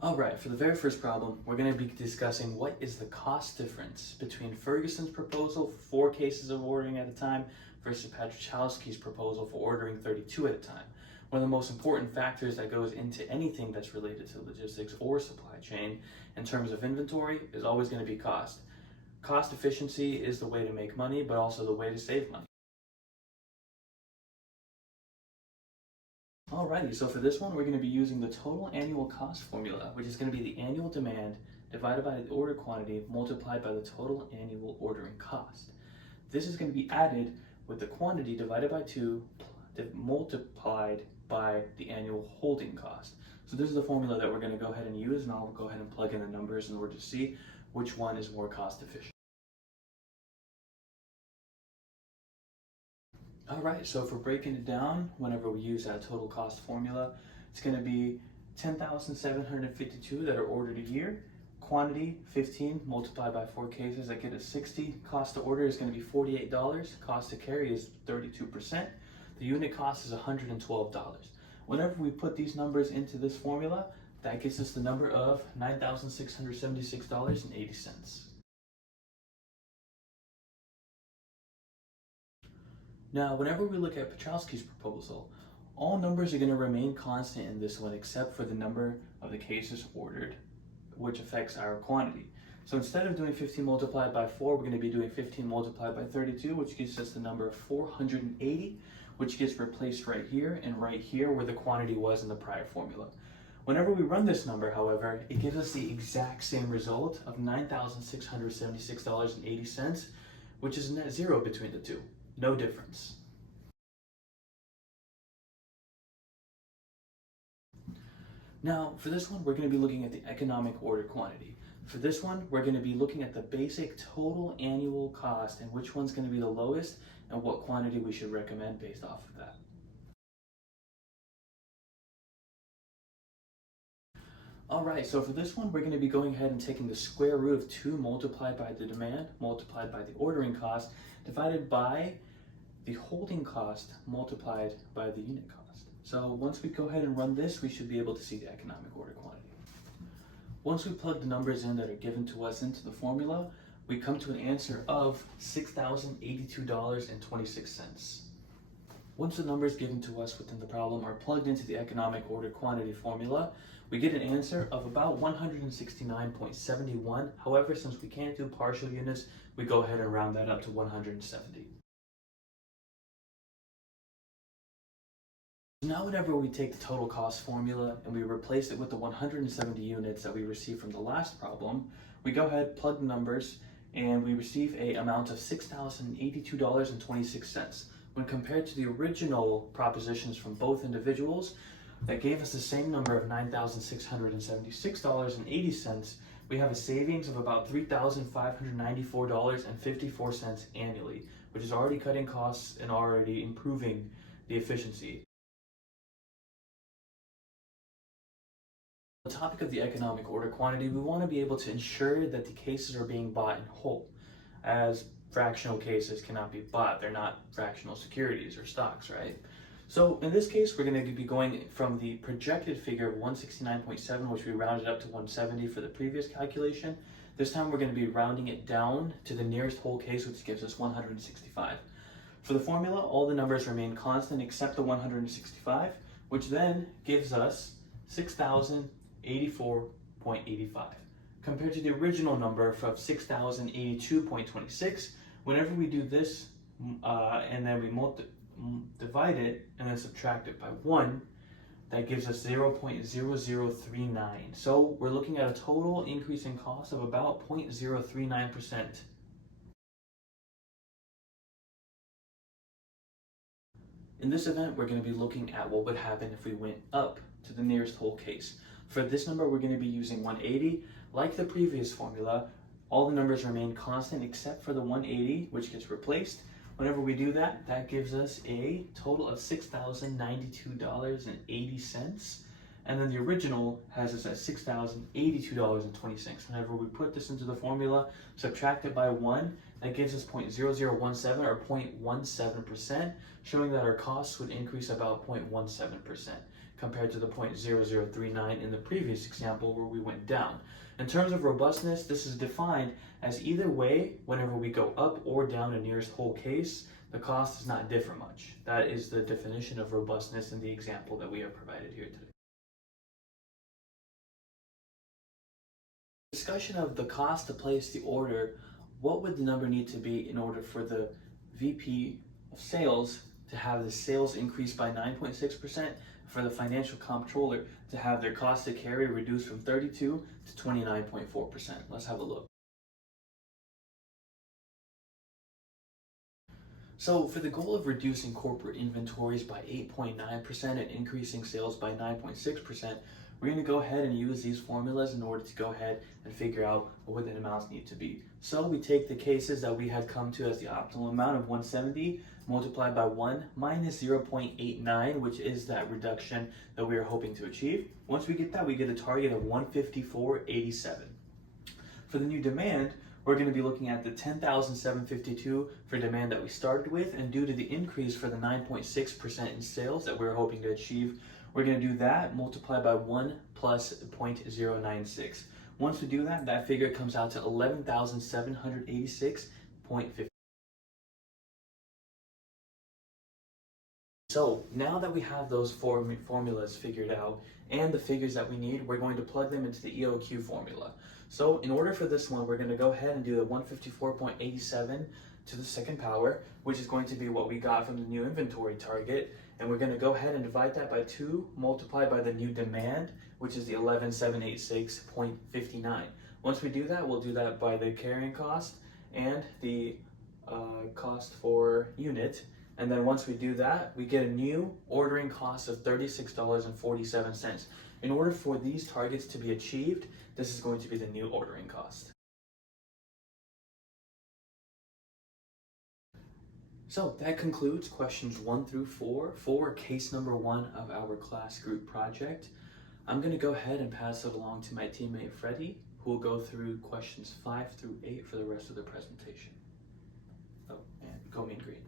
All right, for the very first problem, we're going to be discussing what is the cost difference between Ferguson's proposal for 4 cases of ordering at a time versus Patrichowski's proposal for ordering 32 at a time. One of the most important factors that goes into anything that's related to logistics or supply chain in terms of inventory is always going to be cost. Cost efficiency is the way to make money, but also the way to save money. Alrighty, so for this one, we're going to be using the total annual cost formula, which is going to be the annual demand divided by the order quantity multiplied by the total annual ordering cost. This is going to be added with the quantity divided by 2 multiplied by the annual holding cost. So this is the formula that we're going to go ahead and use, and I'll go ahead and plug in the numbers in order to see which one is more cost efficient. All right, so for breaking it down, whenever we use that total cost formula, it's going to be 10,752 that are ordered a year. Quantity, 15 multiplied by 4 cases, that get us 60. Cost to order is going to be $48. Cost to carry is 32%. The unit cost is $112. Whenever we put these numbers into this formula, that gets us the number of $9,676.80. Now, whenever we look at Petrowski's proposal, all numbers are going to remain constant in this one except for the number of the cases ordered, which affects our quantity. So instead of doing 15 multiplied by 4, we're going to be doing 15 multiplied by 32, which gives us the number of 480, which gets replaced right here and right here where the quantity was in the prior formula. Whenever we run this number, however, it gives us the exact same result of $9,676.80, which is net zero between the two. No difference. Now, for this one, we're going to be looking at the economic order quantity. For this one, we're going to be looking at the basic total annual cost and which one's going to be the lowest and what quantity we should recommend based off of that. All right, so for this one, we're going to be going ahead and taking the square root of 2 multiplied by the demand, multiplied by the ordering cost, divided by the holding cost multiplied by the unit cost. So once we go ahead and run this, we should be able to see the economic order quantity. Once we plug the numbers in that are given to us into the formula, we come to an answer of $6,082.26. Once the numbers given to us within the problem are plugged into the economic order quantity formula, we get an answer of about 169.71. However, since we can't do partial units, we go ahead and round that up to 170. Now whenever we take the total cost formula and we replace it with the 170 units that we received from the last problem, we go ahead, plug the numbers, and we receive a amount of $6,082.26. When compared to the original propositions from both individuals, that gave us the same number of $9,676.80, we have a savings of about $3,594.54 annually, which is already cutting costs and already improving the efficiency. On the topic of the economic order quantity, we want to be able to ensure that the cases are being bought in whole, as fractional cases cannot be bought. They're not fractional securities or stocks, right? So in this case, we're going to be going from the projected figure of 169.7, which we rounded up to 170 for the previous calculation. This time we're going to be rounding it down to the nearest whole case, which gives us 165. For the formula, all the numbers remain constant except the 165, which then gives us 6,084.85. Compared to the original number of 6,082.26, whenever we do this and then we divide it and then subtract it by 1, that gives us 0.0039. So we're looking at a total increase in cost of about 0.039%. In this event, we're going to be looking at what would happen if we went up to the nearest whole case. For this number, we're going to be using 180. Like the previous formula, all the numbers remain constant except for the 180, which gets replaced. Whenever we do that, that gives us a total of $6,092.80. And then the original has us at $6,082.20. Whenever we put this into the formula, subtract it by 1, that gives us 0.0017 or 0.17%, showing that our costs would increase about 0.17% compared to the 0.0039 in the previous example where we went down. In terms of robustness, this is defined as either way, whenever we go up or down a nearest whole case, the cost does not differ much. That is the definition of robustness in the example that we have provided here today. Discussion of the cost to place the order. What would the number need to be in order for the VP of sales to have the sales increase by 9.6%, for the financial comptroller to have their cost to carry reduced from 32 to 29.4%? Let's have a look. So for the goal of reducing corporate inventories by 8.9% and increasing sales by 9.6%, we're going to go ahead and use these formulas in order to go ahead and figure out what the amounts need to be. So we take the cases that we had come to as the optimal amount of 170 multiplied by 1 minus 0.89, which is that reduction that we are hoping to achieve. Once we get that, we get a target of 154.87. For the new demand, we're going to be looking at the 10,752 for demand that we started with, and due to the increase for the 9.6% in sales that we're hoping to achieve, we're going to do that multiplied by 1 plus 0.096. Once we do that, that figure comes out to 11,786.50. So now that we have those formulas figured out and the figures that we need, we're going to plug them into the EOQ formula. So in order for this one, we're going to go ahead and do the 154.87 to the second power, which is going to be what we got from the new inventory target. And we're going to go ahead and divide that by 2 multiplied by the new demand, which is the 11,786.59. Once we do that, we'll do that by the carrying cost and the cost for unit. And then once we do that, we get a new ordering cost of $36.47. In order for these targets to be achieved, this is going to be the new ordering cost. So that concludes questions 1 through 4 for case number 1 of our class group project. I'm going to go ahead and pass it along to my teammate Freddie, who will go through questions 5 through 8 for the rest of the presentation. Oh, and go mean green.